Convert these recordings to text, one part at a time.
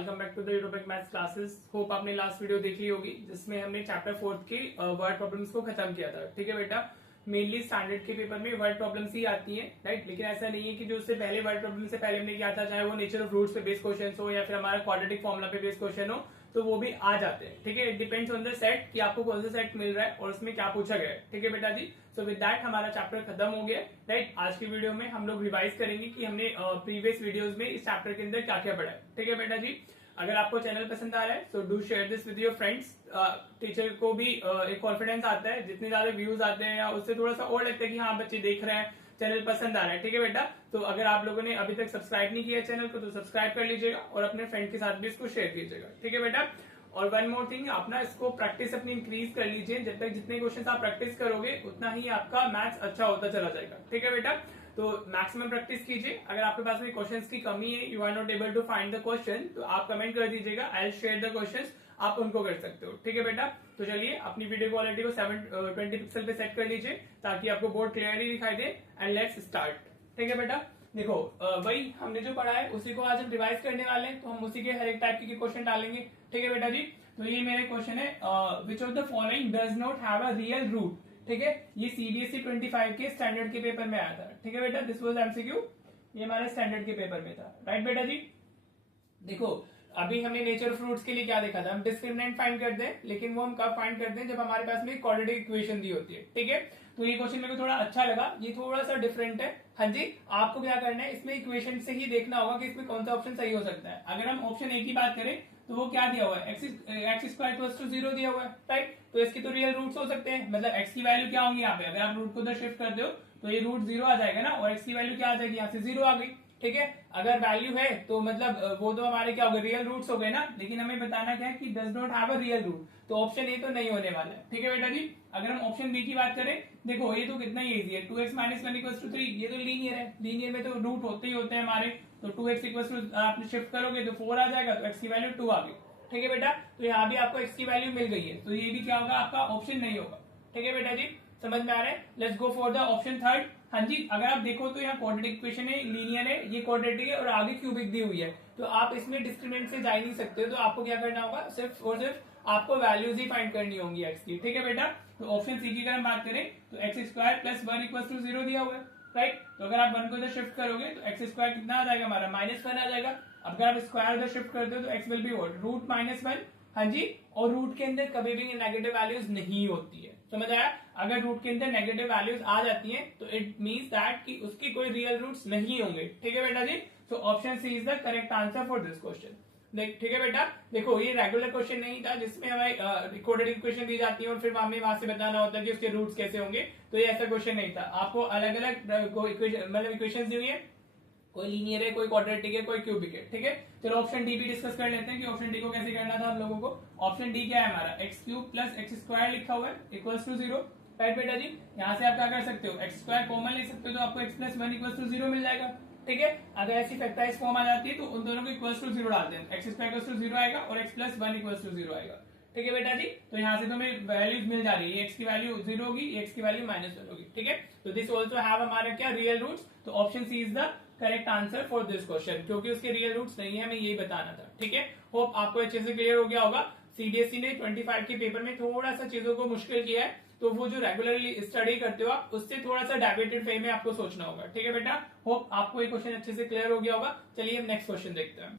Welcome back to the Europic maths classes. Hope आपने last video देख ली होगी जिसमें हमने चैप्टर 4 के वर्ड प्रॉब्लम्स को खत्म किया था। ठीक है बेटा, मेनली स्टैंडर्ड के पेपर में वर्ड प्रॉब्लम्स ही आती हैं, राइट। लेकिन ऐसा नहीं है कि जो उससे पहले वर्ड प्रॉब्लम से पहले हमने किया था, चाहे वो नेचर ऑफ रूट्स पे बेस्ड क्वेश्चन हो या फिर हमारा क्वाड्रेटिक फॉर्मुला पे बेस्ड क्वेश्चन हो, तो वो भी आ जाते हैं। ठीक है, it depends on the set कि आपको कौन सा सेट मिल रहा है और उसमें क्या पूछा गया है। ठीक है बेटा जी, सो विद दैट हमारा चैप्टर खत्म हो गया, राइट। आज की वीडियो में हम लोग रिवाइज करेंगे कि हमने प्रीवियस वीडियोस में इस चैप्टर के अंदर क्या क्या पढ़ा है। ठीक है बेटा जी, अगर आपको चैनल पसंद आ रहा है so do share this with your friends. Teacher को भी एक कॉन्फिडेंस आता है, जितने ज्यादा व्यूज आते हैं या उससे थोड़ा सा और लगता है कि हाँ बच्चे देख रहे हैं, चैनल पसंद आ रहा है। ठीक है बेटा, तो अगर आप लोगों ने अभी तक सब्सक्राइब नहीं किया चैनल को तो सब्सक्राइब कर लीजिएगा और अपने फ्रेंड के साथ भी इसको शेयर कीजिएगा। ठीक है बेटा, और वन मोर थिंग, आप ना इसको प्रैक्टिस अपनी इंक्रीज कर लीजिए। जब तक जितने क्वेश्चन आप प्रैक्टिस करोगे उतना ही आपका मैथ्स अच्छा होता चला जाएगा। ठीक है बेटा, तो मैक्सिमम प्रैक्टिस कीजिए। अगर आपके पास में क्वेश्चंस की कमी है, you are not able to find the question, तो आप कमेंट कर दीजिएगा, I will share the questions, आप उनको कर सकते हो। ठीक है बेटा, तो चलिए अपनी वीडियो क्वालिटी को 720 पिक्सल पे सेट कर लीजिए ताकि आपको बोर्ड क्लियरली दिखाई दे। And let's start. ठीक है बेटा, देखो वही हमने जो पढ़ा है उसी को आज हम रिवाइज करने वाले हैं, तो हम उसी के हर एक टाइप के क्वेश्चन डालेंगे। ठीक है बेटा जी, तो ये मेरे क्वेश्चन है, which of the following does not have a real root. ठीक है, ये सीबीएसई 25 के स्टैंडर्ड के पेपर में आया था। ठीक है बेटा, दिस वाज एमसीक्यू, ये हमारे स्टैंडर्ड के पेपर में था, राइट बेटा जी। देखो अभी हमने नेचर ऑफ रूट्स के लिए क्या देखा था, हम डिस्क्रिमिनेंट फाइंड करते हैं, लेकिन वो हम कब फाइंड करते हैं जब हमारे पास में क्वाड्रेटिक इक्वेशन दी होती है। ठीक है, तो ये क्वेश्चन मेरे को थोड़ा अच्छा लगा, ये थोड़ा सा डिफरेंट है। हाँ जी, आपको क्या करना है, इसमें इक्वेशन से ही देखना होगा कि इसमें कौन सा ऑप्शन सही हो सकता है। अगर हम ऑप्शन ए की बात करें तो वो क्या दिया हुआ है, एक्स स्क्वायर इक्वल्स टू 0 दिया हुआ है, राइट। तो इसके तो रियल रूट्स हो सकते हैं, मतलब एक्स की वैल्यू क्या होंगी यहाँ पे, अगर आप रूट को उधर शिफ्ट कर दो तो ये रूट 0 आ जाएगा ना, और एक्स की वैल्यू क्या आ जाएगी, यहाँ से 0 आ गई। ठीक है, अगर वैल्यू है तो मतलब वो तो हमारे क्या हो गए, रियल रूट्स हो गए ना। लेकिन हमें बताना क्या है कि does not have a real root, तो ऑप्शन ए तो नहीं होने वाला है। ठीक है बेटा जी, अगर हम ऑप्शन बी की बात करें, देखो ये तो कितना ही इजी है, 2x माइनस 1 इक्वल्स टू 3, ये तो लीनियर है, लीनियर में तो रूट होते ही होते हैं हमारे। तो 2x इक्वल्स टू आप शिफ्ट करोगे तो 4 आ जाएगा, तो x की वैल्यू 2 आ गई। ठीक है बेटा, तो यहाँ भी आपको x की वैल्यू मिल गई है, तो ये भी क्या होगा, आपका ऑप्शन नहीं होगा। ठीक है बेटा जी, समझ में आ रहा है। Let's go for the option third. हाँ जी, अगर आप देखो तो यहाँ क्वाड्रेटिक इक्वेशन है, लीनियर है, ये क्वाड्रेटिक है और आगे क्यूबिक दी हुई है, तो आप इसमें डिस्क्रिमिनेंट से जा ही नहीं सकते। तो आपको क्या करना होगा, सिर्फ और सिर्फ आपको वैल्यूज ही फाइंड करनी होंगी एक्स की। ठीक है बेटा, तो ऑप्शन सी की अगर हम बात करें तो x square plus 1 equal to 0 दिया हुआ है, राइट। तो अगर आप 1 को इधर शिफ्ट करोगे तो एक्स स्क्वायर कितना आ जाएगा हमारा, -1 आ जाएगा। अब अगर आप स्क्वायर इधर शिफ्ट करते हो तो x will be what, root -1। हाँ जी, और रूट के अंदर कभी भी नेगेटिव वैल्यूज नहीं होती है, समझ आया। अगर रूट के अंदर नेगेटिव वैल्यूज आ जाती हैं तो इट मींस दैट कि उसकी कोई रियल रूट्स नहीं होंगे। ठीक है बेटा जी, तो option C is the correct answer for this question. ठीक है बेटा, देखो ये रेगुलर क्वेश्चन नहीं था जिसमें हमें क्वाड्रेटिक इक्वेशन दी जाती है और फिर हमें वहां से बताना होता है कि उसके रूट्स कैसे होंगे। तो ये ऐसा क्वेश्चन नहीं था, आपको अलग अलग मतलब इक्वेशन दी हुई है, कोई लीनियर है, कोई क्वाड्रेटिक है, कोई क्यूबिक है। ठीक है, चलो ऑप्शन डी भी डिस्कस कर लेते हैं कि ऑप्शन डी को कैसे करना था हम लोगों को। ऑप्शन डी क्या है हमारा, x cube plus x square लिखा हुआ है इक्वल्स टू 0, राइट बेटा जी। यहाँ से आप क्या कर सकते हो, एक्स स्क्वायर कॉमन ले सकते हो, तो आपको एक्स प्लस 1 इक्वल्स टू 0 मिल जाएगा। ठीक है, अगर ऐसी फैक्टराइज फॉर्म आ जाती है तो उन दोनों को इक्वल्स टू 0 डालते हैं, एक्स स्क्वायर इक्वल्स टू 0 आएगा और एक्स प्लस 1 इक्वल्स टू 0 आएगा। ठीक है बेटा जी, तो यहाँ से तो हमें वैल्यूज मिल जा रही है, एक्स की वैल्यू 0 होगी, एक्स की वैल्यू -1 होगी। ठीक है, तो दिस ऑल्सो हैव हमारा क्या, रियल रूट्स। तो option C is the correct answer for this question, क्योंकि उसके रियल रूट्स नहीं है, हमें यही बताना था। ठीक है, होप आपको अच्छे से क्लियर हो गया होगा। सीबीएसई ने 25 के पेपर में थोड़ा सा चीजों को मुश्किल किया है, तो वो जो रेगुलरली स्टडी करते हो आप उससे थोड़ा सा डाइवर्टेड वे में आपको सोचना होगा। ठीक है बेटा, होप आपको ये क्वेश्चन अच्छे से क्लियर हो गया होगा। चलिए हम नेक्स्ट क्वेश्चन देखते हैं।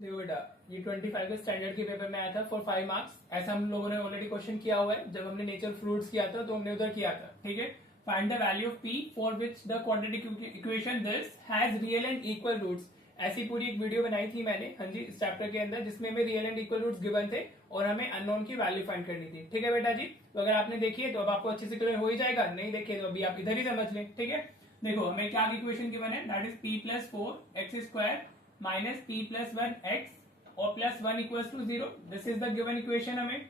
देखो बेटा, ये 25 के स्टैंडर्ड के पेपर में आया था फॉर 5 मार्क्स। ऐसा हम लोगों ने ऑलरेडी क्वेश्चन किया हुआ है, जब हमने नेचर फ्रूट्स किया था तो हमने उधर किया था। ठीक है, find the value of p for which the quadratic equation this has real and equal roots. ऐसी पूरी एक वीडियो बनाई थी मैंने, हाँ जी, इस चैप्टर के अंदर, जिसमें हमें real and equal roots given थे और हमें अननोन की वैल्यू फाइंड करनी थी। ठीक है बेटा जी, तो अगर आपने देखी है तो अब आपको अच्छे से क्लियर हो ही जाएगा, नहीं देखे तो अभी आप इधर ही समझ लें। ठीक है, देखो हमें क्या इक्वेशन गिवन है, that is p plus 4 x square minus p plus 1 x और plus 1 equals to 0। This is the given equation हमें,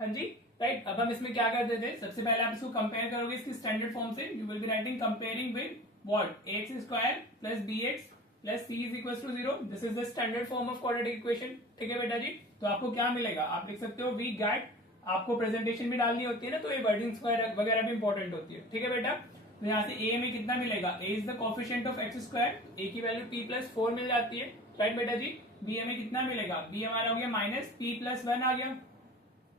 हाँ जी, राइट। अब हम इसमें क्या कर देते हैं, सबसे पहले आप इसको कंपेयर करोगे इसकी स्टैंडर्ड फॉर्म से, you will be writing comparing with what, x square plus b x plus c is equals to 0। This is the standard form of quadratic equation. ठीक है बेटा जी, तो आपको क्या मिलेगा, आप लिख सकते हो वी गेट, आपको प्रेजेंटेशन भी डालनी होती है ना, तो ये वर्डिंग स्क्वायर वगैरह भी इंपॉर्टेंट होती है। ठीक है बेटा, तो यहाँ से ए में कितना मिलेगा, a is the coefficient of x square, a की वैल्यू p प्लस 4 मिल जाती है, राइट बेटा जी। बी हमें कितना मिलेगा, बी हमारा हो गया माइनस पी प्लस वन आ गया,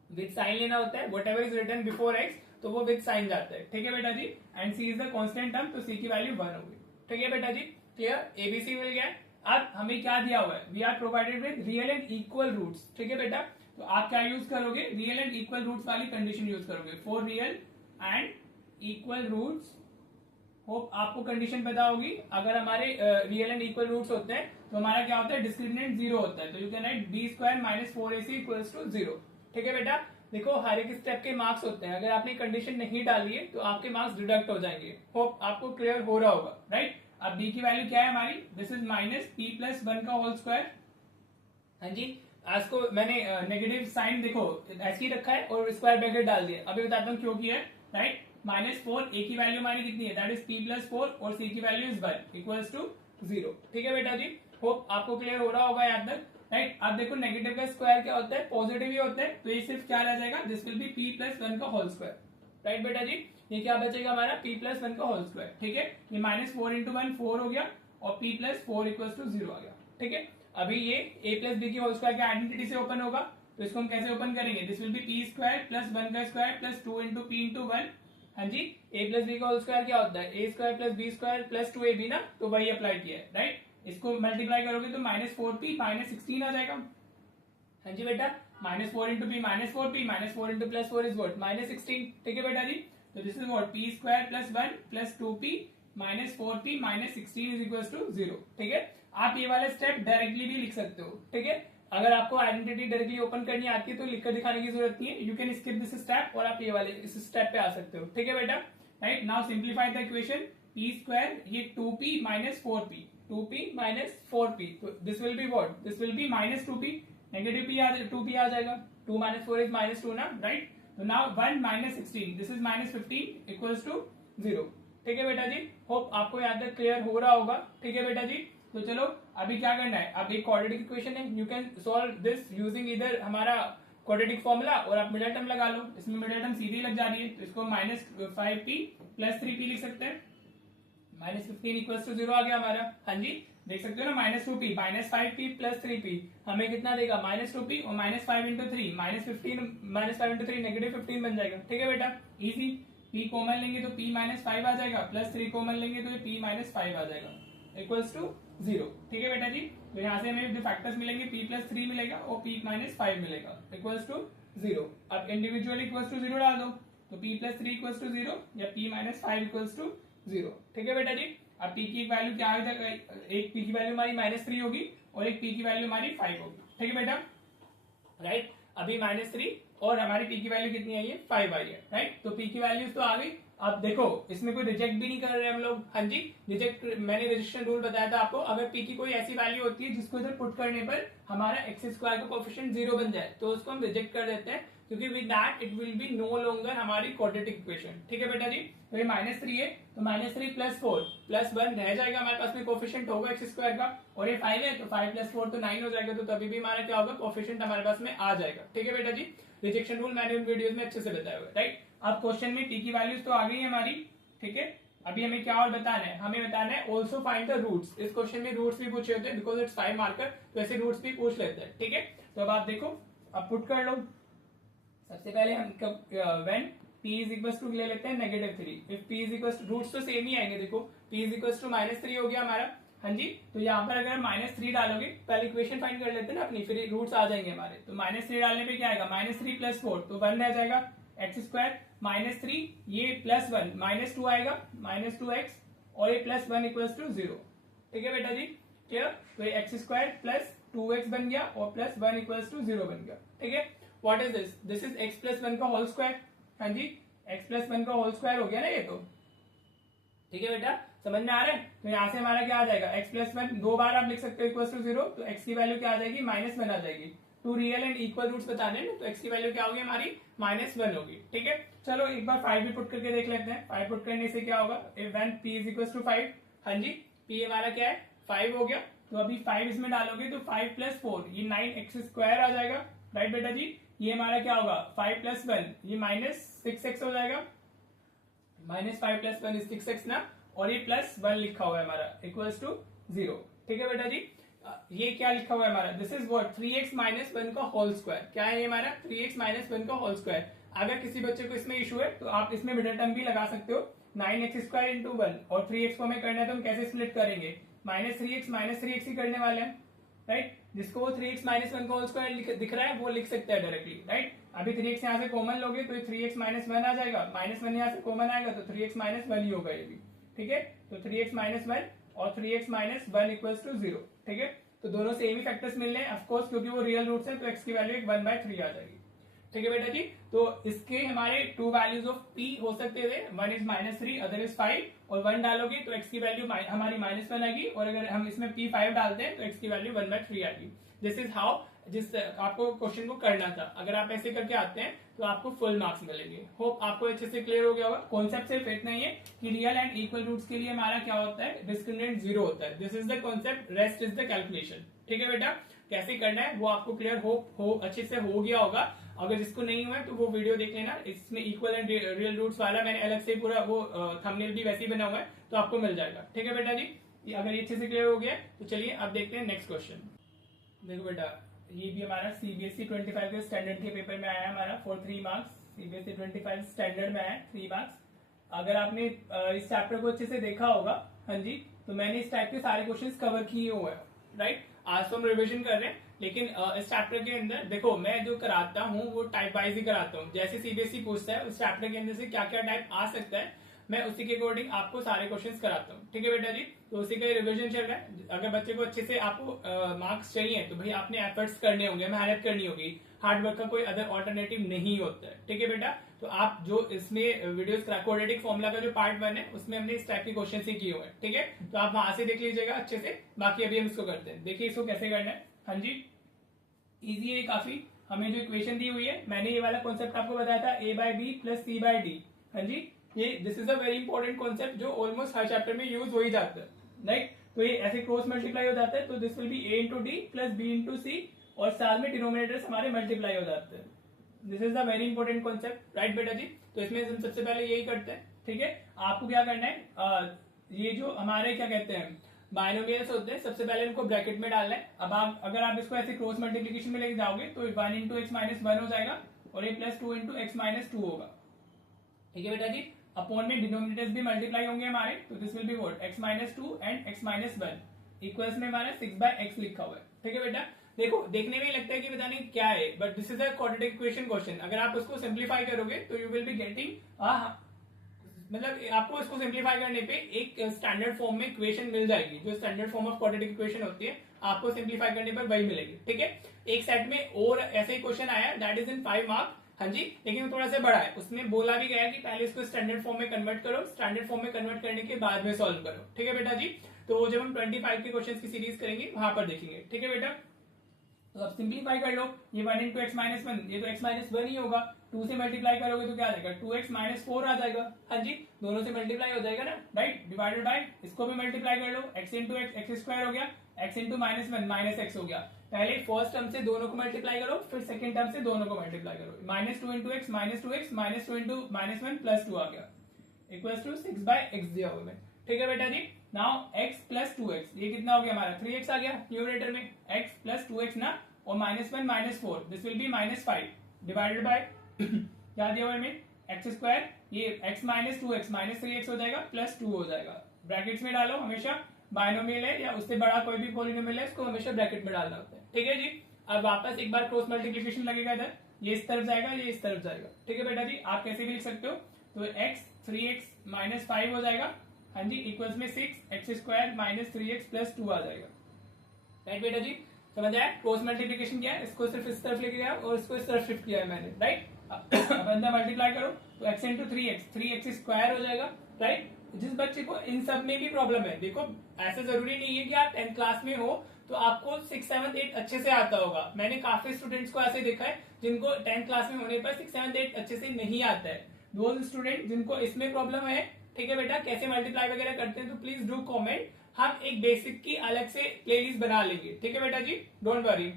विद साइन लेना होता है, whatever is written before X तो वो विद साइन जाता है, ठीक है बेटा जी। And C is the constant term, तो सी की वैल्यू 1 होगी, ठीक है बेटा जी, क्लियर, एबीसी मिल गया। अब हमें क्या दिया हुआ है, we are provided with real and equal roots, ठीक है बेटा, तो आप क्या यूज करोगे, रियल एंड इक्वल रूट्स वाली कंडीशन यूज करोगे, for real and equal roots, hope आपको कंडीशन पता होगी, अगर हमारे रियल एंड इक्वल रूट्स होते हैं तो हमारा क्या होता है, डिस्क्रिमिनेंट 0 होता है, तो you can write b square minus 4ac equals to 0, ठीक है बेटा। देखो हर एक स्टेप के मार्क्स होते हैं, अगर आपने कंडीशन नहीं डाली है तो आपके मार्क्स डिडक्ट हो जाएंगे, होप आपको क्लियर हो रहा होगा, राइट। अब b की वैल्यू क्या है हमारी, this is minus P plus one का होल स्क्वायर, हाँ जी, आज को मैंने नेगेटिव साइन देखो ऐसे ही रखा है और स्क्वायर ब्रैकेट डाल दिया, अभी बताता हूँ क्यों किया है, राइट। माइनस 4, ए की वैल्यू हमारी कितनी है, दैट इज पी प्लस 4 और सी की वैल्यू इज 1 इक्वल्स टू 0, ठीक है बेटा जी, होप आपको क्लियर हो रहा होगा यहाँ तक, राइट। अब देखो नेगेटिव का स्क्वायर क्या होता है, पॉजिटिव ही होता है, तो ये सिर्फ क्या रह जाएगा, this will be P plus one का होल स्क्वायर, राइट बेटा जी, ये क्या बचेगा हमारा पी प्लस वन का होल स्क्वायर, ठीक है, ये माइनस 4 इंटू 1 4 हो गया और p प्लस 4 इक्वल्स टू 0 आ गया, ठीक है। अभी ये a प्लस बी की होल स्क्वायर के आइडेंटिटी से ओपन होगा, तो इसको हम कैसे ओपन करेंगे, this will be p square plus 1 का square plus 2 into p into 1, हाँ जी, a प्लस बी का होल स्क्वायर क्या होता है, a square plus B square plus 2ab ना, तो वही अप्लाई किया है, राइट। इसको मल्टीप्लाई करोगे तो माइनस 4p माइनस 16 आ जाएगा, हाँ जी बेटा, minus 4 into p minus 4p minus 4 into plus 4 is what minus 16, ठीक है बेटा जी, तो this is what p square plus 1 plus 2p minus 4p minus 16 is equal to 0, ठीक है। आप ये वाला स्टेप डायरेक्टली भी लिख सकते हो, ठीक है, अगर आपको आइडेंटिटी डायरेक्टली ओपन करनी आती है तो लिखकर दिखाने की जरूरत नहीं है, you can skip this step और आप ये वाले इस स्टेप पे आ सकते हो, ठीक है बेटा, right. Now simplify the equation, P square ये 2p minus 4p 2p minus 4p, तो this will be what, this will B minus 2p, negative p 2p आ जाएगा, 2 माइनस 4 इज माइनस 2 ना, राइट। तो now 1 minus 16 this is minus 15 equals to 0, ठीक है बेटा जी, hope आपको यहाँ तक क्लियर हो रहा होगा, ठीक है बेटा जी। तो चलो अभी क्या करना है, अब एक क्वाड्रेटिक इक्वेशन है, you can solve this using इधर हमारा क्वाड्रेटिक फॉर्मूला और आप मिडिल टर्म लगा लो, इसमें मिडिल टर्म सीधी लग जा रही है, तो इसको माइनस 5p प्लस 3p लिख सकते हैं, माइनस 15 इक्वल्स टू 0 आ गया हमारा, हाँ जी, देख सकते हो ना, minus 2p minus 5p plus 3p हमें कितना देगा, माइनस 2p और minus 5 into 3 minus 15 minus 5 into 3 negative 15 बन जाएगा, ठीक है बेटा, इजी, p कॉमन लेंगे तो p माइनस 5 आ जाएगा, प्लस 3 कॉमन लेंगे तो ये p माइनस 5 आ जाएगा इक्वल्स टू 0, ठीक है बेटा जी। तो यहाँ से हमें जो फैक्टर्स मिलेंगे p प्लस 3 मिलेगा और p माइनस 5 मिलेगा इक्वल्स टू 0, अब इंडिविजुअली इक्वल्स टू 0 डाल दो, तो p प्लस 3 इक्वल्स टू 0 या p माइनस 5 इक्वल्स टू 0, ठीक है बेटा जी। अब p की वैल्यू क्या आ जाएगा, एक p की वैल्यू हमारी माइनस 3 होगी और एक p की वैल्यू हमारी 5 होगी, ठीक है बेटा, राइट। अभी माइनस 3 और हमारी p की वैल्यू कितनी आई है, 5 आई है, राइट। तो p की वैल्यूज तो आ गई, अब देखो इसमें कोई रिजेक्ट भी नहीं कर रहे हम लोग, हाँ जी, रिजेक्ट मैंने रिजेक्शन रूल बताया था आपको, अगर p की कोई ऐसी वैल्यू होती है जिसको इधर पुट करने पर हमारा एक्स स्क्वायर का कोएफिशिएंट 0 बन जाए तो उसको हम रिजेक्ट कर देते हैं, क्योंकि with that it will be no longer हमारी क्वाड्रेटिक इक्वेशन, ठीक है बेटा जी। तो ये माइनस 3 है, तो माइनस 3 प्लस 4 प्लस 1 रह जाएगा, हमारे पास में कोएफिशिएंट होगा एक्स स्क्वायर का, और ये 5 है तो 5 प्लस 4 तो 9 हो जाएगा, तो तभी भी हमारा क्या होगा, कोएफिशिएंट हमारे पास में आ जाएगा, ठीक है बेटा जी। रिजेक्शन रूल मैंने उन वीडियोस में अच्छे से बताया हुआ है, राइट। अब क्वेश्चन में p की वैल्यूज तो आ गई है हमारी, ठीक है। अभी हमें क्या और बताना है, हमें बताना है ऑल्सो फाइंड द रूट्स, इस क्वेश्चन में रूट्स भी पूछे होते हैं बिकॉज इट्स 5 मार्कर, तो ऐसे रूट्स भी पूछ लेते हैं, ठीक है। तो अब आप देखो, अब पुट कर लो, सबसे पहले हम when p is equal to ले लेते हैं negative 3, if p is equal to, roots तो सेम ही आएंगे, देखो p is equal to minus 3 हो गया हमारा, हाँ जी। तो यहाँ पर अगर माइनस 3 डालोगे, पहले इक्वेशन फाइंड कर लेते हैं ना अपनी, फिर रूट्स आ जाएंगे हमारे, तो माइनस 3 डालने पे क्या आएगा, माइनस 3 प्लस 4 तो 1 रह जाएगा, एक्स स्क्वायर माइनस 3 ये प्लस 1 माइनस 2 आएगा, माइनस 2x और ये प्लस 1 इक्वल्स टू 0, ठीक है बेटा जी, क्लियर। तो ये एक्स स्क्वायर प्लस 2x बन गया और प्लस 1 इक्वल्स टू 0 बन गया, ठीक है। What is this, this is x plus 1 का होल स्क्वायर, हाँ जी, x प्लस 1 का होल स्क्वायर हो गया ना ये, तो ठीक है बेटा, समझ में आ रहा है। तो यहाँ से हमारा क्या आ जाएगा, x प्लस 1 दो बार आप लिख सकते हो इक्वल्स टू 0, तो x की वैल्यू क्या आ जाएगी, माइनस 1 आ जाएगी, two real and equal roots बताने हैं, तो x की वैल्यू क्या होगी हमारी, माइनस 1 होगी, ठीक है। चलो एक बार 5 भी पुट करके देख लेते हैं, 5 पुट करने से क्या होगा, when p is equal to 5, हाँ जी, p हमारा क्या है 5 हो गया, तो अभी 5 इसमें डालोगे तो 5 प्लस 4 ये 9x स्क्वायर आ जाएगा, राइट बेटा जी। ये हमारा क्या होगा 5 प्लस 1 ये माइनस 6x हो जाएगा, माइनस 5 प्लस 1 इज 6x ना, और ये प्लस 1 लिखा हुआ है हमारा इक्वल्स टू 0, ठीक है बेटा जी। ये क्या लिखा हुआ है हमारा, this is what 3x minus 1 का होल स्क्वायर। क्या है ये हमारा 3x माइनस 1 का होल स्क्वायर। अगर किसी बच्चे को इसमें इशू है तो आप इसमें मिडिल टर्म भी लगा सकते हो, 9x स्क्वायर इंटू 1, और 3x को हमें करना है तो हम कैसे स्प्लिट करेंगे, माइनस थ्री एक्स ही करने वाले हैं, राइट। जिसको वो 3x माइनस 1 का होल स्क्वायर दिख रहा है वो लिख सकता है डायरेक्टली, राइट। अभी 3x यहाँ से कॉमन लोगे तो 3x माइनस 1 आ जाएगा, माइनस 1 यहाँ से कॉमन आएगा तो 3x माइनस 1 ही होगा ये भी, ठीक है। तो 3x माइनस 1 और 3x माइनस 1 इक्वल्स टू 0, ठीक है। तो दोनों से ही फैक्टर्स मिल रहे हैं ऑफकोर्स, क्योंकि वो रियल रूट्स हैं तो x की वैल्यू 1/3 आ जाएगी, ठीक है बेटा जी। तो इसके हमारे टू वैल्यूज ऑफ p हो सकते थे, वन इज -3 अदर इज 5, और 1 डालोगे तो x की वैल्यू हमारी -1 आएगी, और अगर हम इसमें p 5 डालते हैं तो x की वैल्यू 1/3 आएगी। दिस इज हाउ जिस आपको क्वेश्चन को करना था। अगर आप ऐसे करके आते हैं तो आपको फुल मार्क्स मिलेंगे। होप आपको अच्छे से क्लियर हो गया होगा। कॉन्सेप्ट सिर्फ इतना ही है कि रियल एंड इक्वल रूट्स के लिए हमारा क्या होता है, डिस्क्रिमिनेंट 0 होता है। This is the concept, rest is the calculation, ठीक है बेटा। कैसे करना है वो आपको क्लियर हो अच्छे से हो गया होगा। अगर जिसको नहीं हुआ है तो वो वीडियो देख लेना, इसमें इक्वल एंड रियल रूट्स वाला मैंने अलग से पूरा वो थंबनेल भी वैसे ही बना हुआ है तो आपको मिल जाएगा, ठीक है बेटा जी। अगर ये अच्छे से क्लियर हो गया तो चलिए अब देखते हैं नेक्स्ट क्वेश्चन। देखो बेटा, ये भी हमारा सीबीएसई 25 के स्टैंडर्ड के पेपर में आया है हमारा फॉर 3 मार्क्स। सीबीएसई 25 स्टैंडर्ड में आया 3 मार्क्स। अगर आपने इस चैप्टर को अच्छे से देखा होगा, हाँ जी, तो मैंने इस टाइप के सारे क्वेश्चंस कवर किए हुए हैं, राइट। आज तो हम रिविजन कर रहे हैं, लेकिन इस चैप्टर के अंदर देखो मैं जो कराता हूँ वो टाइप वाइज ही कराता हूँ। जैसे सीबीएसई पूछता है उस चैप्टर के अंदर से क्या क्या टाइप आ सकता है, मैं उसी के अकॉर्डिंग आपको सारे क्वेश्चंस कराता हूँ, ठीक है बेटा जी। तो उसी का रिविजन चल रहा है। अगर बच्चे को अच्छे से आपको मार्क्स चाहिए तो भाई आपने एफर्ट्स करने होंगे, मेहनत करनी होगी। हार्ड वर्क का कोई अदर ऑल्टरनेटिव नहीं होता है, ठीक है बेटा। तो आप जो इसमें वीडियोस क्वाड्रेटिक फॉर्मूला का जो पार्ट 1 है उसमें हमने इस टाइप के क्वेश्चन ही किए हुए हैं, ठीक है। तो आप वहां से देख लीजिएगा अच्छे से। बाकी अभी हम इसको करते हैं। देखिए इसको कैसे करना है। हाँ जी, इजी है काफी। हमें जो इक्वेशन दी हुई है, मैंने ये वाला कॉन्सेप्ट आपको बताया था, a/b प्लस c/d। हाँ जी, ये this is a very important concept जो ऑलमोस्ट हर चैप्टर में यूज हो ही जाता है, राइट। तो ये ऐसे क्रॉस मल्टीप्लाई हो जाता है, तो this will be a into d plus b into c, और साथ में डिनोमिनेटर्स हमारे मल्टीप्लाई हो जाते हैं। This is the very important concept, right बेटा जी। तो इसमें हम सबसे पहले यही करते हैं, ठीक है। आपको क्या करना है, ये जो हमारे क्या कहते हैं बायनोमियल्स होते हैं, सबसे पहले इनको ब्रैकेट में डालना है। अब आप अगर आप इसको ऐसे क्रॉस मल्टीप्लिकेशन में लेके जाओगे तो 1 इंटू एक्स माइनस 1 हो जाएगा, और ये प्लस 2 इंटू एक्स माइनस 2 होगा, ठीक है बेटा जी। अपॉन में डिनोमिनेटर्स भी मल्टीप्लाई होंगे हमारे, तो this will be what x minus 2 and x minus 1 equals में हमारा 6/x लिखा हुआ है, ठीक है बेटा। देखो देखने में ही लगता है कि पता नहीं क्या है, but this is a quadratic equation question. अगर आप उसको सिंप्लीफाई करोगे तो यू विल बी गेटिंग मतलब आपको इसको सिंप्लीफाई करने पे एक स्टैंडर्ड फॉर्म में इक्वेशन मिल जाएगी। जो standard form of quadratic equation होती है आपको सिंप्लीफाई करने पर वही मिलेगी, ठीक है। एक सेट में और ऐसे ही क्वेश्चन आया, दैट इज इन 5 मार्क, हाँ जी, लेकिन वो थोड़ा सा बड़ा है। उसमें बोला भी गया है कि पहले इसको स्टैंडर्ड फॉर्म में कन्वर्ट करो, स्टैंडर्ड फॉर्म में कन्वर्ट करने के बाद में सॉल्व करो, ठीक है बेटा जी। तो वो जब हम 25 के क्वेश्चन की सीरीज करेंगे वहां पर देखेंगे, ठीक है बेटा। तो अब सिंप्लीफाई कर लो, ये 1 इंटू एक्स माइनस 1, ये तो एक्स माइनस 1 ही होगा। 2 से मल्टीप्लाई करोगे तो क्या आ जाएगा, 2x माइनस 4 आ जाएगा। हाँ जी, दोनों से मल्टीप्लाई हो जाएगा ना, राइट। डिवाइडेड बाय इसको भी मल्टीप्लाई कर लो, x इंटू एक्स स्क्वायर हो गया, x into minus 1 minus x हो गया। पहले फर्स्ट टर्म से दोनों को मल्टीप्लाई करो, फिर सेकंड टर्म से दोनों को मल्टीप्लाई करो। Minus 2 into x minus 2x minus 2 into minus 1 plus 2 आ गया, इक्वल्स टू 6/x दिया हुआ है, ठीक है बेटा जी। नाउ x प्लस 2x, ये कितना हो गया हमारा 3x आ गया न्यूमरेटर में, x प्लस 2x ना, और minus 1 minus 4, this will B minus 5 divided by क्या दिया हुआ है एक्स स्क्वायर, ये x minus 2x minus 3x हो जाएगा, प्लस 2 हो जाएगा। ब्रैकेट्स में डालो, हमेशा बायनोमियल है या उससे बड़ा कोई भी पॉलिनोमियल है इसको हमेशा ब्रैकेट में डालना होता है, ठीक है जी। अब वापस एक बार क्रॉस मल्टीप्लिकेशन लगेगा इधर, ये इस तरफ जाएगा, ये इस तरफ जाएगा, ठीक है बेटा जी। आप कैसे भी लिख सकते हो, तो x 3x माइनस 5 हो जाएगा, हाँ जी, इक्वल्स में 6x square minus 3x plus 2 आ जाएगा, राइट बेटा जी। समझ आया, क्रॉस मल्टीप्लिकेशन किया है, इसको सिर्फ इस तरफ लेके गया और इसको इस तरफ शिफ्ट किया है मैंने, राइट। अब अंदर मल्टीप्लाई करो तो x इंटू 3x स्क्वायर हो जाएगा, राइट। जिस बच्चे को इन सब में भी प्रॉब्लम है, देखो ऐसा जरूरी नहीं है कि आप 10th क्लास में हो तो आपको 6, 7, 8 अच्छे से आता होगा। मैंने काफी स्टूडेंट्स को ऐसे देखा है जिनको 10th क्लास में होने पर 6, 7, 8 अच्छे से नहीं आता है। दोस्त स्टूडेंट जिनको इसमें प्रॉब्लम है, ठीक है बेटा, कैसे मल्टीप्लाई वगैरह करते हैं, तो प्लीज डू कॉमेंट, हम एक बेसिक की अलग से प्लेलिस्ट बना लेंगे, ठीक है बेटा जी, डोंट वरी।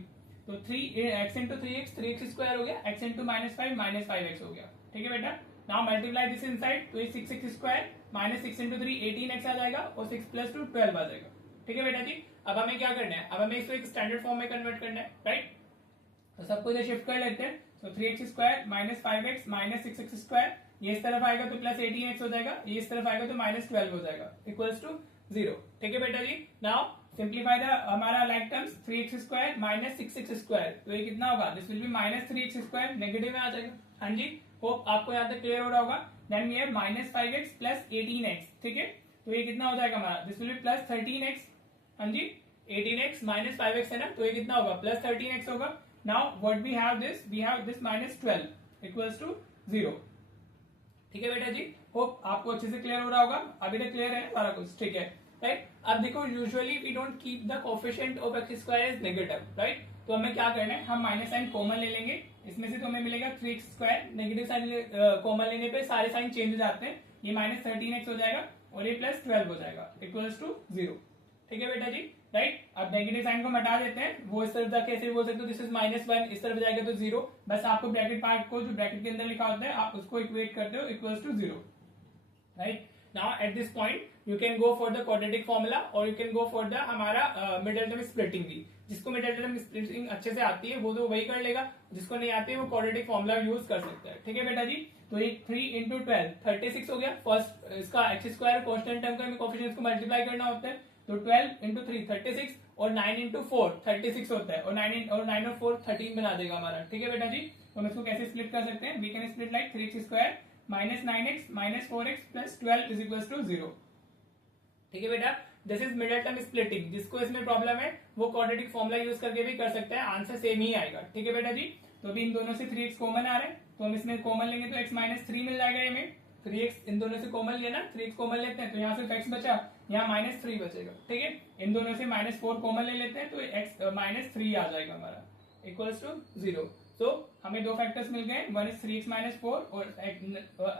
तो 3x इंटू 3x स्क्वायर हो गया, x into minus 5 minus 5x हो गया, ठीक है बेटा। नाउ मल्टीप्लाई दिस इनसाइड, तो ये 6x square minus 6 into 3 18x आ जाएगा, और 6 प्लस 2 12 आ जाएगा, ठीक है बेटा जी। अब हमें क्या करना है, अब हमें इसको एक स्टैंडर्ड फॉर्म में कन्वर्ट करना है, राइट। तो सबको इधर शिफ्ट कर लेते हैं। तो 3x square minus 5x minus 6x square, ये इस तरफ आएगा तो प्लस 18x हो जाएगा, ये इस तरफ आएगा तो माइनस 12 हो जाएगा, इक्वल्स टू 0। ठीक है बेटा जी। नाउ सिंप्लीफाई द हमारा like terms, 3x square minus 6x square, तो ये कितना होगा, this will B minus 3x square, negative में आ जाएगा। हाँ जी, होप आपको यहाँ तक क्लियर हो रहा होगा। Then we have minus 5x plus 18x, ठीक है, तो ये कितना हो जाएगा हमारा, this will B plus 13x। हाँ जी, 18x माइनस 5x है ना, तो ये कितना होगा, प्लस 13x होगा। Now what we have this minus 12 equals to 0। ठीक है बेटा जी, होप आपको अच्छे से क्लियर हो रहा होगा, अभी तक क्लियर है सारा कुछ, ठीक है, राइट। अब देखो usually we don't keep the coefficient of x square as negative, right. तो हमें क्या करना है, हम माइनस साइन कॉमन ले लेंगे, इसमें से तो हमें मिलेगा 3x square, negative sign common लेने पे सारे साइन चेंज हो जाते हैं, ये माइनस 13x हो जाएगा और ये प्लस 12 हो जाएगा, इक्वल्स टू 0। ठीक है बेटा जी, राइट। अब नेगेटिव साइन को हटा देते हैं, वो इस तरफ जाके ऐसे बोल सकते हो दिस इज -1, इस तरफ जाएगा तो 0, बस आपको ब्रैकेट पार्ट को जो ब्रैकेट के अंदर लिखा होता है आप उसको इक्वेट करते हो equals to 0, right. Now at this point you can go for the quadratic formula और you can go for the हमारा मिडिल टर्म स्प्लिटिंग भी। जिसको मिडिल टर्म स्प्लिटिंग अच्छे से आती है वो तो वही कर लेगा, जिसको नहीं आती है वो क्वाड्रेटिक फॉर्मूला यूज कर सकता है। ठीक है बेटा जी, तो ये 3 इंटू 12 36 हो गया। फर्स्ट इसका एक्स स्क्वायर कॉन्स्टेंट टर्म का हमें कोफिशिएंट्स को मल्टीप्लाई करना होता है, तो 12 इंटू 3 36 और 9 इंटू 4 36 होता है, और 9 और 4 13 बना देगा हमारा। ठीक है बेटा जी, तो हम इसको कैसे स्प्लिट कर सकते हैं, we can split like 3x square minus 9x minus 4x plus 12 is equal to 0। ठीक है बेटा, this is middle term splitting. जिसको इसमें प्रॉब्लम है वो क्वाड्रेटिक फॉर्मूला यूज करके भी कर सकता है, आंसर सेम ही आएगा। ठीक है बेटा जी, तो अभी इन दोनों से 3x कॉमन आ रहा है, तो हम इसमें कॉमन लेंगे तो x माइनस 3 मिल जाएगा, हमें 3x इन दोनों से कॉमन लेना, 3x कॉमन लेते हैं तो यहाँ सिर्फ x बचा, यहाँ माइनस 3 बचेगा। ठीक है, इन दोनों से माइनस 4 कॉमन ले लेते हैं तो x माइनस 3 आ जाएगा हमारा, इक्वल्स टू 0। सो हमें दो फैक्टर्स मिल गए, वन इज 3x माइनस 4 और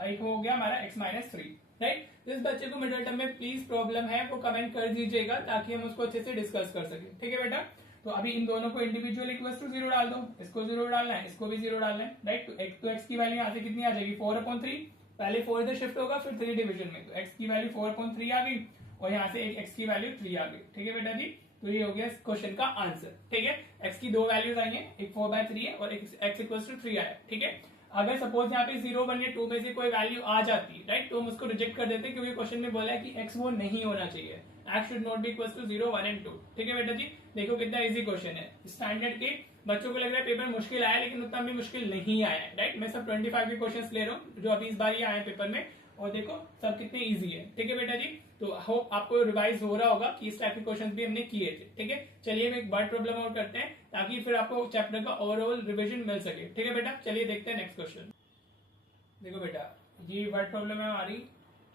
एक हो गया हमारा x माइनस 3, राइट। जिस बच्चे को मिडिल टर्म में प्लीज प्रॉब्लम है वो कमेंट कर दीजिएगा ताकि हम उसको अच्छे से डिस्कस कर सके। ठीक है बेटा, तो अभी इन दोनों को इंडिविजुअल इक्वल्स टू 0 डाल दो, इसको 0 डालना है, इसको भी 0 डालना है, राइट। तो x की वैल्यू यहाँ से कितनी आ जाएगी 4/3, पहले 4 इधर शिफ्ट होगा फिर 3 डिवीजन में, तो x की वैल्यू 4/3 आ गई और यहाँ से एक x की वैल्यू 3 आ गई। ठीक है बेटा जी, तो ये हो गया इस क्वेश्चन का आंसर। ठीक है, x की दो वैल्यूज आई हैं, एक 4/3 है और एक x इक्वल्स टू 3 आया। ठीक है, अगर सपोज यहाँ पे 0, 1 या 2 में से कोई वैल्यू आ जाती, राइट, तो हम उसको रिजेक्ट कर देते हैं क्योंकि क्वेश्चन में बोला है कि x वो नहीं होना चाहिए, x should not be equals to 0, 1 and 2। ठीक है बेटा जी, देखो कितना इजी क्वेश्चन है। स्टैंडर्ड के बच्चों को लग रहा है पेपर मुश्किल आया, लेकिन उतना भी मुश्किल नहीं आया है, राइट। मैं सब 25 के क्वेश्चन ले रहा हूँ जो अभी इस बार ये आए पेपर में, और देखो सब कितने इजी है। ठीक है बेटा जी, तो होप आपको रिवाइज हो रहा होगा कि इस टाइप के क्वेश्चन भी हमने किए थे। ठीक है, चलिए हम एक वर्ड प्रॉब्लम और करते हैं ताकि फिर आपको चैप्टर का ओवरऑल रिविजन मिल सके। ठीक है बेटा, चलिए देखते हैं नेक्स्ट क्वेश्चन। देखो बेटा, ये वर्ड प्रॉब्लम है हमारी,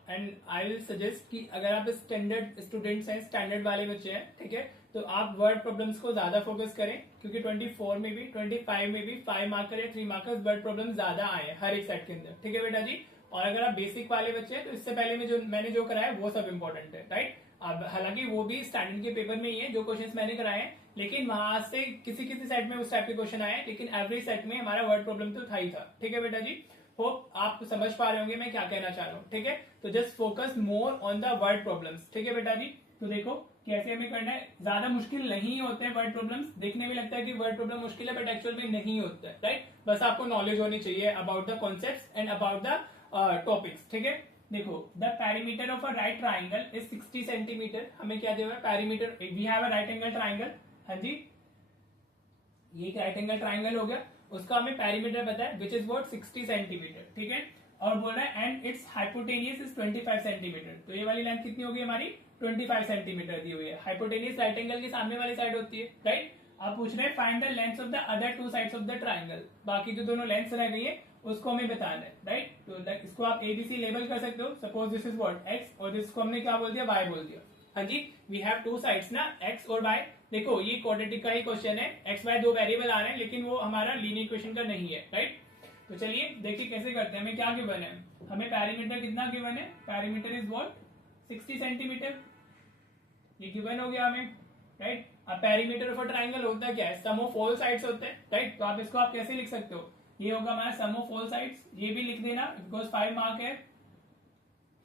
एंड आई विल सजेस्ट कि अगर आप स्टैंडर्ड स्टूडेंट्स हैं, स्टैंडर्ड वाले बच्चे हैं, ठीक है, तो आप वर्ड प्रॉब्लम्स को ज्यादा फोकस करें क्योंकि 24 में भी 25 में भी 5 मार्कर या 3 मार्कर वर्ड प्रॉब्लम ज्यादा आए हैं हर एक सेट के अंदर। ठीक है बेटा जी, और अगर आप बेसिक वाले बच्चे हैं तो इससे पहले में मैंने जो कराया वो सब इंपॉर्टेंट है, राइट। अब हालांकि वो भी स्टैंडर्ड के पेपर में ही है जो क्वेश्चंस मैंने कराए हैं, लेकिन वहां से किसी किसी सेट में उस टाइप के क्वेश्चन आए, लेकिन एवरी सेट में हमारा वर्ड प्रॉब्लम तो था ही था। ठीक है बेटा जी, होप आप समझ पा रहे होंगे मैं क्या कहना चाह रहा हूँ। ठीक है, तो just focus more on the word problems. ठीक है बेटा जी, तो देखो कैसे हमें करना है, ज्यादा मुश्किल नहीं होते हैं वर्ड प्रॉब्लम्स। देखने में लगता है कि वर्ड प्रॉब्लम मुश्किल है बट एक्चुअल में नहीं होता है, राइट। बस आपको नॉलेज होनी चाहिए about the concepts and about the topics. ठीक है, देखो the perimeter of a right triangle is 60 centimetre. हमें क्या दिया हुआ है, perimeter, we have a right angle triangle. हाँ जी, ये एक राइट एंगल ट्राइंगल हो गया, उसका हमें पेरीमीटर पता है विच इज व्हाट 60 सेंटीमीटर। ठीक है, और बोल रहा है and it's hypotenuse is 25 centimetre. तो ये वाली लेंथ कितनी होगी हमारी 25 सेंटीमीटर दी हुई है। हाइपोटेनियस राइट एंगल की सामने वाली साइड होती है, राइट। आप पूछ रहे हैं find the length of the other 2 sides of the triangle, बाकी जो दोनों लेंथ्स रह गई है उसको हमें बताना है, राइट। तो इसको आप ABC लेबल कर सकते हो, suppose this is what x और इसको हमने क्या बोल दिया y बोल दिया। हाँ जी, वी हैव 2 साइड्स ना, x और y। देखो ये क्वाड्रेटिक का ही क्वेश्चन है, x y दो वेरिएबल आ रहे हैं लेकिन वो हमारा लीनियर इक्वेशन का नहीं है, राइट। तो चलिए देखिए कैसे करते हैं, हमें क्या गिवन है, हमें पेरीमीटर कितना गिवन है, पेरीमीटर इज व्हाट 60 सेंटीमीटर, ये गिवन हो गया हमें, राइट। अब पेरीमीटर ऑफ अ ट्राइंगल होता क्या है, सम ऑफ ऑल साइड्स होते हैं, राइट। तो आप इसको आप कैसे लिख सकते हो, ये होगा हमारा सम ऑफ ऑल साइड्स, ये भी लिख देना बिकॉज 5 मार्क है,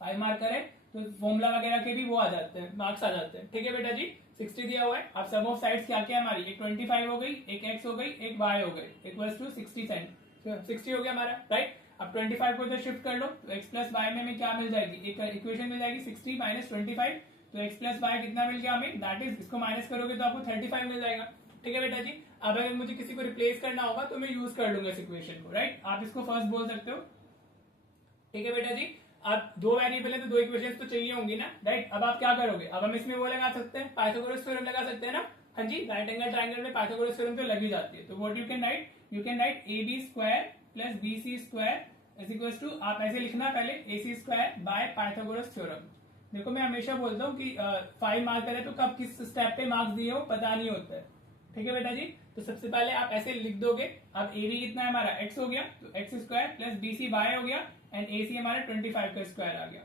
5 मार्कर है। तो फॉर्मूला वगैरह के भी वो आ जाते हैं, मार्क्स आ जाते हैं। ठीक है बेटा जी, 60 दिया हुआ है। अब सम ऑफ साइड्स क्या क्या है हमारी, एक 25 हो गई, एक x हो गई, एक y हो गई, इक्वल्स टू 60 हो गया हमारा, राइट। अब 25 को इधर शिफ्ट कर लो तो x प्लस वाई में हमें क्या मिल जाएगी, एक इक्वेशन मिल जाएगी 60 माइनस 25, तो x प्लस वाई कितना मिल गया हमें, दैट इज, इसको माइनस करोगे तो आपको 35 मिल जाएगा। ठीक है बेटा जी। अब अगर मुझे किसी को रिप्लेस करना होगा तो मैं यूज कर लूंगा इस इक्वेशन को, राइट। आप इसको फर्स्ट बोल सकते हो। ठीक है बेटा जी। अब दो वेरिएबल है तो दो इक्वेशंस तो चाहिए होंगी ना, राइट। अब आप क्या करोगे, अब हम इसमें वो लगा सकते हैं, पाइथागोरस थ्योरम लगा सकते हैं ना। हाँ जी, राइट एंगल ट्रायंगल में पाइथागोरस थ्योरम तो लगी जाती है। तो what you can write, you can write A B square plus B C square is equal to, आप ऐसे लिखना पहले A C square by Pythagoras theorem. देखो मैं हमेशा बोलता हूँ कि 5 मार्क करे तो कब किस स्टेप पे मार्क्स दिए हो पता नहीं होता है। ठीक है बेटा जी। तो सबसे पहले आप ऐसे लिख दोगे, अब ए बी कितना है हमारा, x हो गया, तो x square plus B C Y हो गया, एंड ए सी हमारा 25 का स्क्वायर आ गया।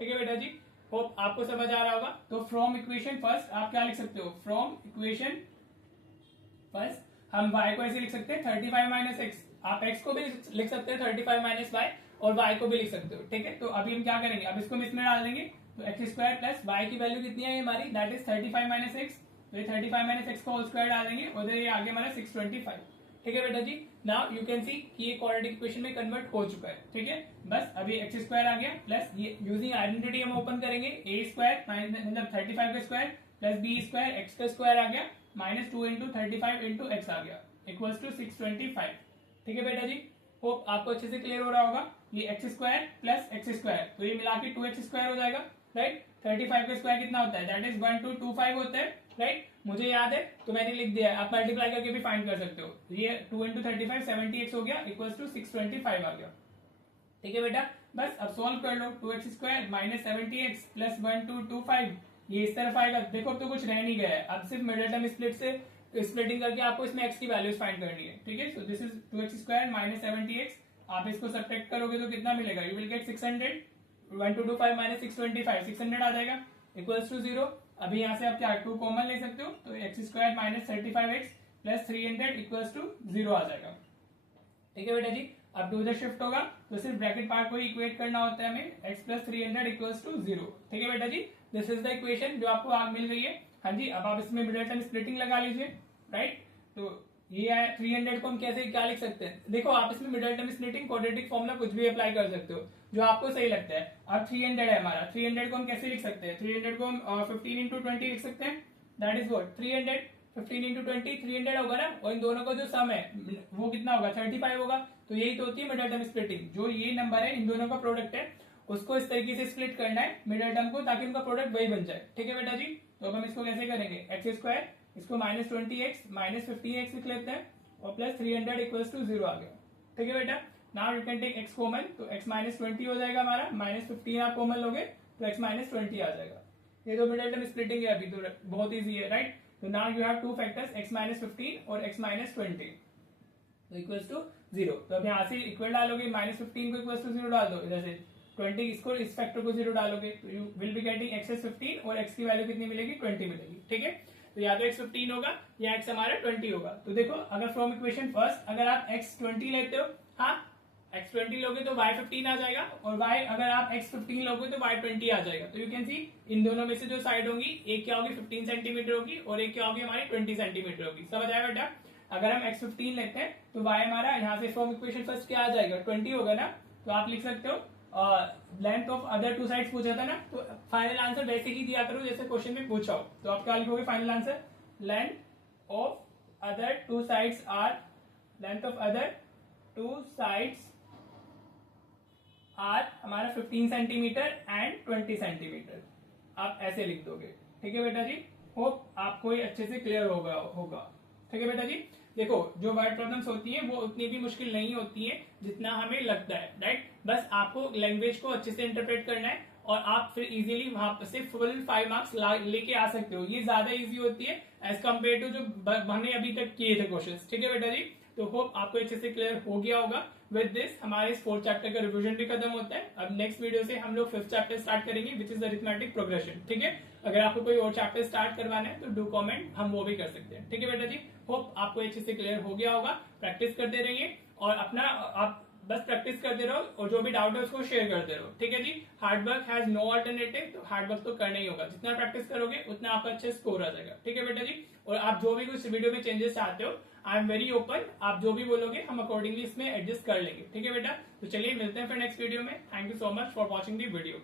ठीक है बेटा जी, होप आपको समझ आ रहा होगा। तो फ्रॉम इक्वेशन फर्स्ट आप क्या लिख सकते हो, फ्रॉम इक्वेशन फर्स्ट हम y को ऐसे लिख सकते हैं 35 माइनस एक्स, आप x को भी लिख सकते हैं 35 माइनस वाई, और y को भी लिख सकते हो। ठीक है, तो अभी हम क्या करेंगे, अब इसको हम इसमें डाल देंगे, तो एक्स स्क्वायर प्लस वाई की वैल्यू कितनी है हमारी, दैट इज 35 माइनस एक्स, तो ये 35 माइनस एक्स का होल स्क्वायर डालेंगे, उधर ये आगे हमारा 625। ठीक है बेटा जी। नाउ यू कैन सी कि ये क्वाड्रेटिक इक्वेशन में कन्वर्ट हो चुका है। ठीक है, बस अभी एक्स स्क्वायर आ गया, प्लस ये यूजिंग आइडेंटिटी हम ओपन करेंगे, ए स्क्वायर मतलब 35 का square plus B square x का स्क्वायर आ गया, माइनस 2 इंटू 35 इंटू एक्स आ गया, इक्वल्स टू 625। ठीक है बेटा जी, होप आपको अच्छे से क्लियर हो रहा होगा। ये x square plus x square, तो ये मिला के 2x स्क्वायर हो जाएगा, राइट। 35 का स्क्वायर कितना होता है, दैट इज 1225 होता है, राइट। मुझे याद है तो मैंने लिख दिया है, आप मल्टीप्लाई करके भी फाइंड कर सकते हो। ये 2 इंटू 35 70x हो गया, इक्वल्स टू 625 आ गया। ठीक है बेटा, बस अब सॉल्व कर लो, 2x square minus 70x plus 1225, ये इस तरफ आएगा। देखो अब तो कुछ रह नहीं गया है, अब सिर्फ मिडिल टर्म स्प्लिट से स्प्लिटिंग करके आपको इसमें x की वैल्यूज फाइंड करनी है। ठीक है, so this is 2x square minus 70x, आप इसको सब्ट्रैक्ट करोगे तो कितना मिलेगा, यू विल गेट 600, 1225 माइनस 625, 600 आ जाएगा, इक्वल्स टू 0। अभी यहाँ से आप क्या 2 कॉमन ले सकते हो, तो x square minus 35x plus 300 equals to 0 आ जाएगा। ठीक है बेटा जी। अब 2 इधर शिफ्ट होगा तो सिर्फ ब्रैकेट पार्ट को इक्वेट करना होता है हमें, x प्लस 300 इक्वल्स टू 0। ठीक है बेटा जी, दिस इज द इक्वेशन जो आपको आग मिल गई है। हाँ जी, अब आप इसमें मिडिल टर्म स्प्लिटिंग लगा लीजिए, राइट। तो ये है 300 को हम कैसे क्या लिख सकते हैं, देखो आप इसमें middle term splitting quadratic formula कुछ भी अप्लाई कर सकते हो जो आपको सही लगता है। अब 300 है हमारा, 300 को हम कैसे लिख सकते हैं, 300 को हम 15 इंटू 20 लिख सकते हैं, दैट इज व्हाट 300, 15 इंटू 20 300 होगा ना, और इन दोनों का जो सम है वो कितना होगा 35 होगा। तो यही तो होती है मिडिल टर्म स्प्लिटिंग, जो ये नंबर है इन दोनों का प्रोडक्ट है उसको इस तरीके से स्प्लिट करना है मिडिल टर्म को, ताकि उनका प्रोडक्ट वही बन जाए। ठीक है बेटा जी, तो अब हम इसको कैसे करेंगे, एक्स स्क्वायर इसको माइनस 20x माइनस 15x लिख लेते हैं, और प्लस 300 इक्वल्स टू 0 आ गया। ठीक है बेटा, now you can take x common, तो x माइनस 20 हो जाएगा हमारा, माइनस 15 आप कॉमन लोगे तो x माइनस 20 आ जाएगा। ये तो मिडिल टर्म स्प्लिटिंग है, अभी तो बहुत इजी है, राइट। तो now you have two factors x minus 15 और x माइनस 20, तो इक्वल्स टू 0। तो अब यहाँ से इक्वल डालोगे, माइनस 15 को इक्वल्स टू 0 डाल दो, इधर से 20 इसको इस फैक्टर को 0 डालोगे, तो you will be getting x is 15 और x की वैल्यू कितनी मिलेगी 20 मिलेगी। ठीक है, तो या तो x 15 होगा या x हमारा 20 होगा। तो देखो अगर फ्रॉम इक्वेशन फर्स्ट अगर आप x 20 लेते हो, हाँ x 20 लोगे तो y 15 आ जाएगा, और y अगर आप x 15 लोगे तो y 20 आ जाएगा। तो यू कैन सी इन दोनों में से जो साइड होगी, एक क्या होगी 15 सेंटीमीटर होगी और एक क्या होगी हमारी 20 सेंटीमीटर होगी। समझ आया बेटा। अगर हम x 15 लेते हैं तो y हमारा यहाँ से फ्रॉम इक्वेशन फर्स्ट क्या आ जाएगा 20 होगा ना, तो आप लिख सकते हो length of other two sides पूछा था ना, तो फाइनल आंसर वैसे ही दिया करो जैसे क्वेश्चन में पूछा हो। तो आप क्या लिखोगे final answer, length of other two sides are, length of other two sides are हमारा 15 सेंटीमीटर एंड 20 सेंटीमीटर, आप ऐसे लिख दोगे। ठीक है बेटा जी, होप आपको ये अच्छे से क्लियर होगा। ठीक है बेटा जी, देखो जो वर्ड प्रॉब्लम्स होती हैं वो उतनी भी मुश्किल नहीं होती है जितना हमें लगता है, राइट। बस आपको लैंग्वेज को अच्छे से इंटरप्रेट करना है और आप फिर इजीली वहां से फुल 5 मार्क्स लेके आ सकते हो। ये ज्यादा इजी होती है एज कम्पेयर टू जो हमने अभी तक किए थे क्वेश्चंस। ठीक है बेटा जी, तो होप आपको अच्छे से क्लियर हो गया होगा। विद दिस हमारे इस 4th चैप्टर का रिवीजन भी खत्म होता है। अब नेक्स्ट वीडियो से हम लोग 5th चैप्टर स्टार्ट करेंगे विच इज अरिथमेटिक प्रोग्रेशन। ठीक है, अगर आपको कोई और चैप्टर स्टार्ट करवाना है तो डू कमेंट, हम वो भी कर सकते हैं। ठीक है बेटा जी, होप आपको अच्छे से क्लियर हो गया होगा। प्रैक्टिस करते रहिए और अपना आप बस प्रैक्टिस करते रहो और जो भी डाउट है उसको शेयर करते रहो, ठीक है जी। Hard work has no alternative, तो हार्ड वर्क तो करना ही होगा, जितना प्रैक्टिस करोगे उतना आपका अच्छा स्कोर आ जाएगा, ठीक है बेटा जी। और आप जो भी कुछ वीडियो में चेंजेस चाहते हो, आई एम वेरी ओपन, आप जो भी बोलोगे हम अकॉर्डिंगली इसमें एडजस्ट कर लेंगे, ठीक है बेटा। तो चलिए मिलते हैं फिर नेक्स्ट वीडियो में। Thank you so much for watching the video.